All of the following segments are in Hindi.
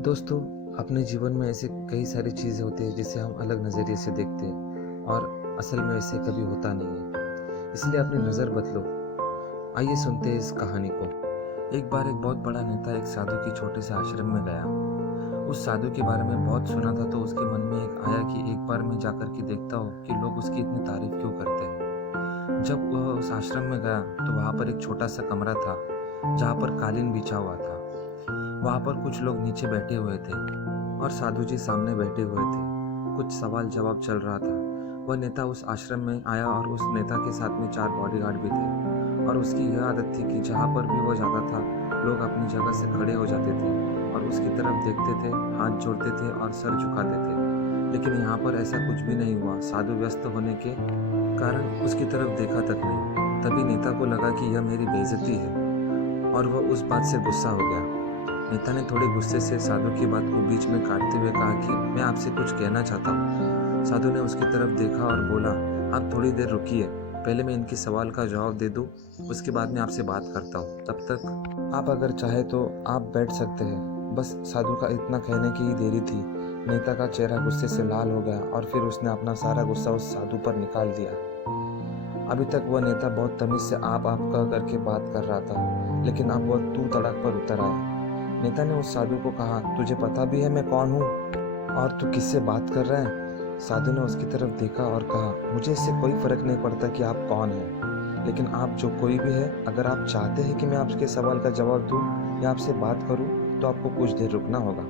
दोस्तों, अपने जीवन में ऐसे कई सारी चीज़ें होती हैं जिसे हम अलग नज़रिए से देखते हैं और असल में ऐसे कभी होता नहीं है। इसलिए अपनी नज़र बदलो। आइए सुनते हैं इस कहानी को। एक बार एक बहुत बड़ा नेता एक साधु के छोटे से आश्रम में गया। उस साधु के बारे में बहुत सुना था, तो उसके मन में एक आया कि एक बार मैं जाकर के देखता हूँ कि लोग उसकी इतनी तारीफ क्यों करते हैं। जब वह उस आश्रम में गया तो वहाँ पर एक छोटा सा कमरा था जहाँ पर कालीन बिछा हुआ था। वहाँ पर कुछ लोग नीचे बैठे हुए थे और साधु जी सामने बैठे हुए थे। कुछ सवाल जवाब चल रहा था। वह नेता उस आश्रम में आया और उस नेता के साथ में 4 बॉडीगार्ड भी थे और उसकी यह आदत थी कि जहाँ पर भी वह जाता था लोग अपनी जगह से खड़े हो जाते थे और उसकी तरफ देखते थे, हाथ जोड़ते थे और सर झुकाते थे। लेकिन यहाँ पर ऐसा कुछ भी नहीं हुआ। साधु व्यस्त होने के कारण उसकी तरफ देखा तक नहीं। तभी नेता को लगा कि यह मेरी बेइज्जती है और वह उस बात से गुस्सा हो गया। नेता ने थोड़े गुस्से से साधु की बात को बीच में काटते हुए कहा कि मैं आपसे कुछ कहना चाहता हूँ। साधु ने उसकी तरफ देखा और बोला, आप थोड़ी देर रुकिए, पहले मैं इनके सवाल का जवाब दे दूँ, उसके बाद मैं आपसे बात करता हूँ। तब तक आप अगर चाहे तो आप बैठ सकते हैं। बस साधु का इतना कहने की ही देरी थी। नेता का चेहरा गुस्से से लाल हो गया और फिर उसने अपना सारा गुस्सा उस साधु पर निकाल दिया। अभी तक वह नेता बहुत तमीज से आप कह करके बात कर रहा था, लेकिन अब वह तू तड़क पर उतर आया। नेता ने उस साधु को कहा, तुझे पता भी है मैं कौन हूँ और तू किससे बात कर रहा है? साधु ने उसकी तरफ देखा और कहा, मुझे इससे कोई फर्क नहीं पड़ता कि आप कौन हैं, लेकिन आप जो कोई भी है, अगर आप चाहते हैं कि मैं आपके सवाल का जवाब दूं या आपसे बात करूं तो आपको कुछ देर रुकना होगा।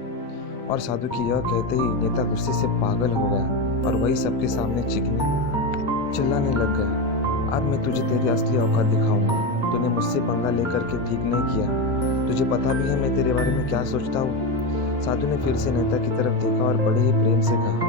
और साधु की यह कहते ही नेता गुस्से से पागल हो गया और वही सबके सामने चीखने चिल्लाने लग गया, अब मैं तुझे तेरी असली औकात दिखाऊंगा। तूने मुझसे पंगा लेकर के ठीक नहीं किया। तुझे पता भी है मैं तेरे बारे में क्या सोचता हूँ। साधु ने फिर से नेता की तरफ देखा और बड़े ही प्रेम से कहा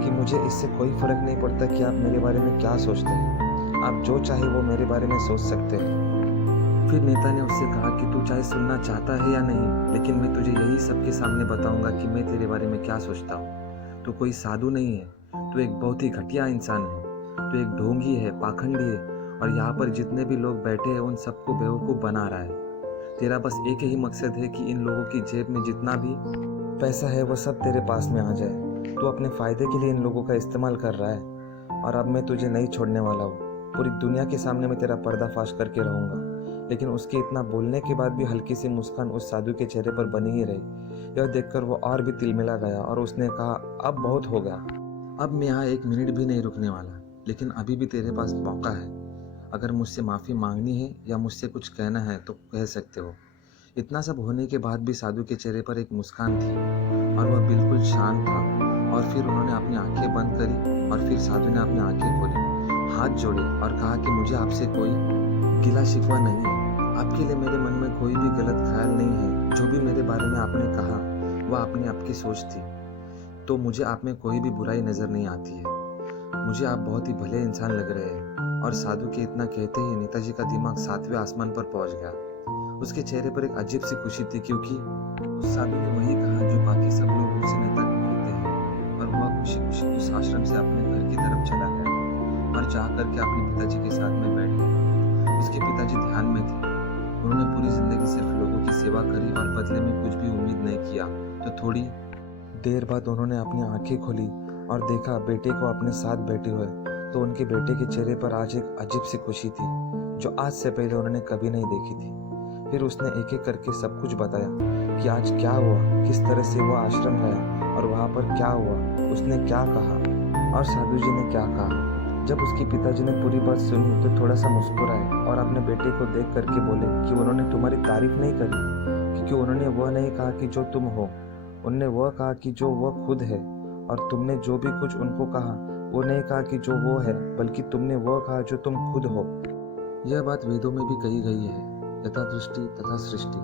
कि मुझे इससे कोई फर्क नहीं पड़ता कि आप मेरे बारे में क्या सोचते हैं। आप जो चाहे वो मेरे बारे में सोच सकते हैं। फिर नेता ने उससे कहा कि तू चाहे सुनना चाहता है या नहीं, लेकिन मैं तुझे यही सबके सामने बताऊंगा कि मैं तेरे बारे में क्या सोचता हूँ। तू कोई साधु नहीं है, तू एक बहुत ही घटिया इंसान है। तू एक ढोंगी है, पाखंडी है और यहाँ पर जितने भी लोग बैठे हैं उन सबको बेवकूफ़ बना रहा है। तेरा बस एक ही मकसद है कि इन लोगों की जेब में जितना भी पैसा है वो सब तेरे पास में आ जाए। तू अपने फ़ायदे के लिए इन लोगों का इस्तेमाल कर रहा है और अब मैं तुझे नहीं छोड़ने वाला हूँ। पूरी दुनिया के सामने मैं तेरा पर्दाफाश करके रहूँगा। लेकिन उसके इतना बोलने के बाद भी हल्की सी मुस्कान उस साधु के चेहरे पर बनी ही रही। यह देखकर वो और भी तिलमिला गया और उसने कहा, अब बहुत हो गया। अब मैं यहाँ 1 मिनट भी नहीं रुकने वाला, लेकिन अभी भी तेरे पास मौका है। अगर मुझसे माफ़ी मांगनी है या मुझसे कुछ कहना है तो कह सकते हो। इतना सब होने के बाद भी साधु के चेहरे पर एक मुस्कान थी और वह बिल्कुल शांत था। और फिर उन्होंने अपनी आंखें बंद करी और फिर साधु ने अपनी आंखें खोली, हाथ जोड़े और कहा कि मुझे आपसे कोई गिला शिकवा नहीं है। आपके लिए मेरे मन में कोई भी गलत ख्याल नहीं है। जो भी मेरे बारे में आपने कहा वह अपनी आपकी सोच थी, तो मुझे आप में कोई भी बुराई नज़र नहीं आती है। मुझे आप बहुत ही भले इंसान लग रहे हैं। और साधु के इतना कहते ही नेताजी का दिमाग 7वें आसमान पर पहुंच गया। उसके चेहरे पर एक अजीब सी खुशी थी, क्योंकि उस साधु ने वही कहा जो बाकी सब लोग उससे नेता को कहते हैं। और वह खुशी खुशी उस आश्रम से अपने घर की तरफ चला गया और जा करके अपने पिताजी के साथ में बैठ गया। उसके पिताजी ध्यान में थे। उन्होंने पूरी जिंदगी सिर्फ लोगों की सेवा करी और बदले में कुछ भी उम्मीद नहीं किया। तो थोड़ी देर बाद उन्होंने अपनी आंखें खोली और देखा बेटे को अपने साथ बैठे हुए। तो उनके बेटे के चेहरे पर आज एक अजीब सी खुशी थी जो आज से पहले उन्होंने कभी नहीं देखी थी। फिर उसने एक एक करके सब कुछ बताया कि आज क्या हुआ, किस तरह से वो आश्रम गया और वहाँ पर क्या हुआ, उसने क्या कहा और साधु जी ने क्या कहा। जब उसके पिताजी ने पूरी बात सुनी तो थोड़ा सा मुस्कुराए और अपने बेटे को देख करके बोले कि उन्होंने तुम्हारी तारीफ नहीं करी, क्योंकि उन्होंने वह नहीं कहा कि जो तुम हो, उन्होंने वह कहा कि जो वह खुद है। और तुमने जो भी कुछ उनको कहा वो नहीं कहा कि जो वो है, बल्कि तुमने वह कहा जो तुम खुद हो। यह बात वेदों में भी कही गई है, यथा दृष्टि तथा सृष्टि।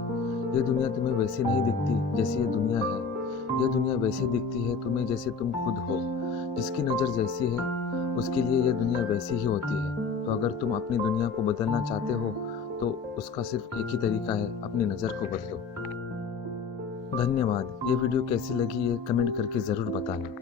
ये दुनिया तुम्हें वैसी नहीं दिखती जैसी ये दुनिया है। ये दुनिया वैसी दिखती है तुम्हें जैसे तुम खुद हो। जिसकी नज़र जैसी है उसके लिए यह दुनिया वैसी ही होती है। तो अगर तुम अपनी दुनिया को बदलना चाहते हो तो उसका सिर्फ एक ही तरीका है, अपनी नज़र को बदलो। धन्यवाद। ये वीडियो कैसी लगी ये कमेंट करके ज़रूर बताना।